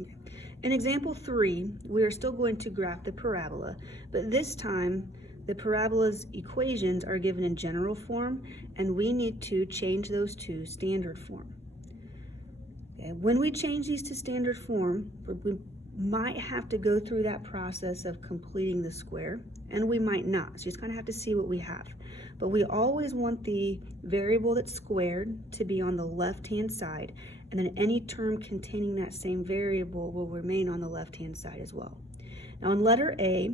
Okay. In example 3, we are still going to graph the parabola, but this time the parabola's equations are given in general form, and we need to change those to standard form. Okay. When we change these to standard form, we might have to go through that process of completing the square, and we might not. So you just kind of have to see what we have. But we always want the variable that's squared to be on the left-hand side, and then any term containing that same variable will remain on the left-hand side as well. Now in letter A,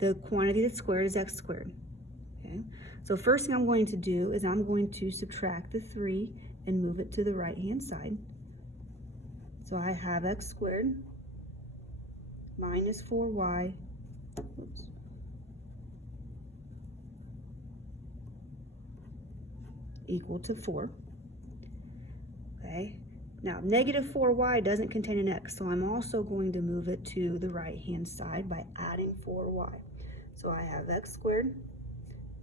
the quantity that's squared is x squared. Okay? So first thing I'm going to do is I'm going to subtract the 3 and move it to the right-hand side. So I have x squared minus 4y, equal to 4. Okay, now negative 4y doesn't contain an x, so I'm also going to move it to the right-hand side by adding 4y. So I have x squared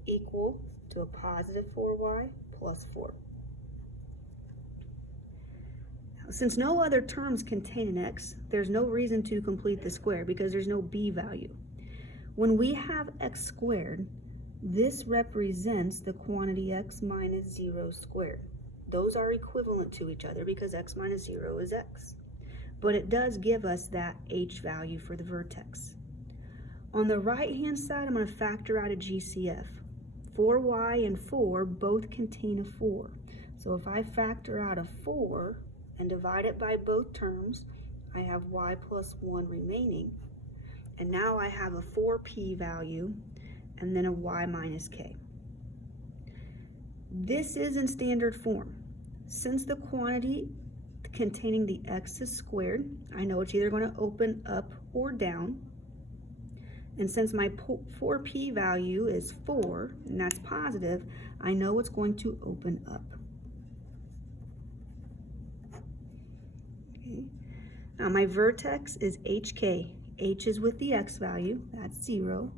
equal to a positive 4y plus 4. Now, since no other terms contain an x, there's no reason to complete the square because there's no b value. When we have x squared, this represents the quantity x minus 0 squared. Those are equivalent to each other because x minus 0 is x. But it does give us that h value for the vertex. On the right-hand side, I'm going to factor out a GCF. 4y and 4 both contain a 4. So if I factor out a 4 and divide it by both terms, I have y plus 1 remaining. And now I have a 4p value and then a y minus k. This is in standard form. Since the quantity containing the x is squared, I know it's either going to open up or down. And since my 4p value is 4, and that's positive, I know it's going to open up. Okay. Now my vertex is hk. H is with the x value, that's 0.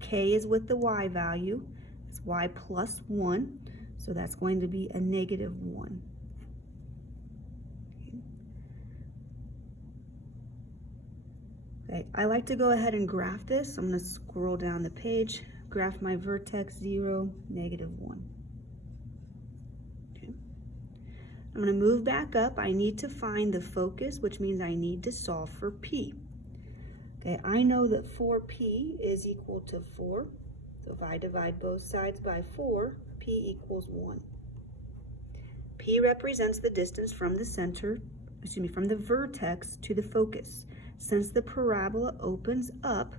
K is with the y value, it's y plus 1, so that's going to be a negative 1. Okay, I like to go ahead and graph this. I'm going to scroll down the page, graph my vertex 0, negative 1. Okay. I'm going to move back up. I need to find the focus, which means I need to solve for p. Okay, I know that 4p is equal to 4. So if I divide both sides by 4, p equals 1. P represents the distance from the center, from the vertex to the focus. Since the parabola opens up,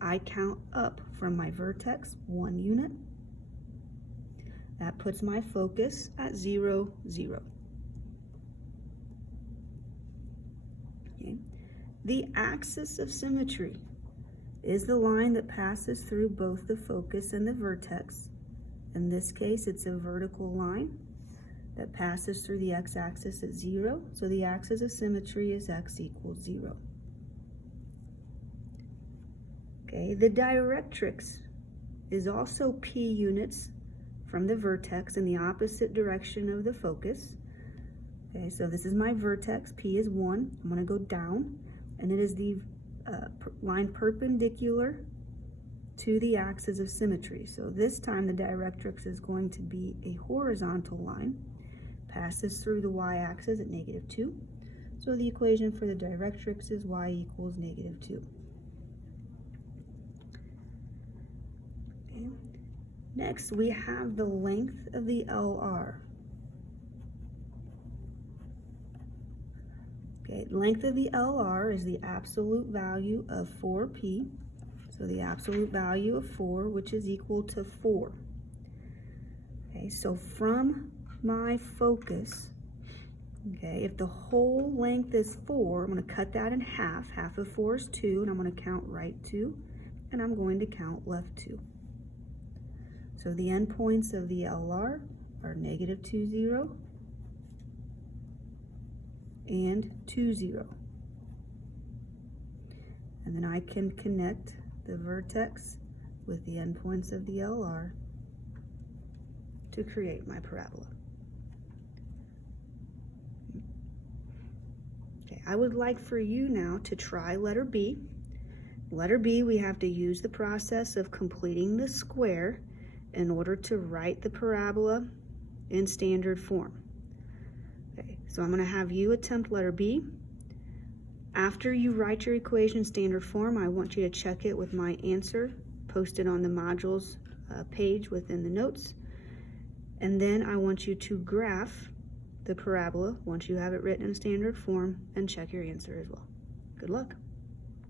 I count up from my vertex 1 unit. That puts my focus at 0, 0. Okay. The axis of symmetry is the line that passes through both the focus and the vertex. In this case, it's a vertical line that passes through the x-axis at 0, so the axis of symmetry is x equals 0. Okay, the directrix is also p units from the vertex in the opposite direction of the focus. Okay, so this is my vertex, p is 1. I'm going to go down, and it is the line perpendicular to the axis of symmetry. So this time the directrix is going to be a horizontal line, passes through the y-axis at negative 2. So the equation for the directrix is y equals negative 2. Okay. Next, we have the length of the LR. Okay, length of the LR is the absolute value of 4p. So the absolute value of 4, which is equal to 4. Okay, so from my focus, okay, if the whole length is 4, I'm going to cut that in half. Half of 4 is 2, and I'm going to count right 2, and I'm going to count left 2. So the endpoints of the LR are negative 2, 0, and 2, 0. And then I can connect the vertex with the endpoints of the LR to create my parabola. Okay, I would like for you now to try letter B. Letter B, we have to use the process of completing the square in order to write the parabola in standard form. Okay, so I'm going to have you attempt letter B. After you write your equation standard form, I want you to check it with my answer posted on the modules page within the notes. And then I want you to graph the parabola once you have it written in standard form and check your answer as well. Good luck.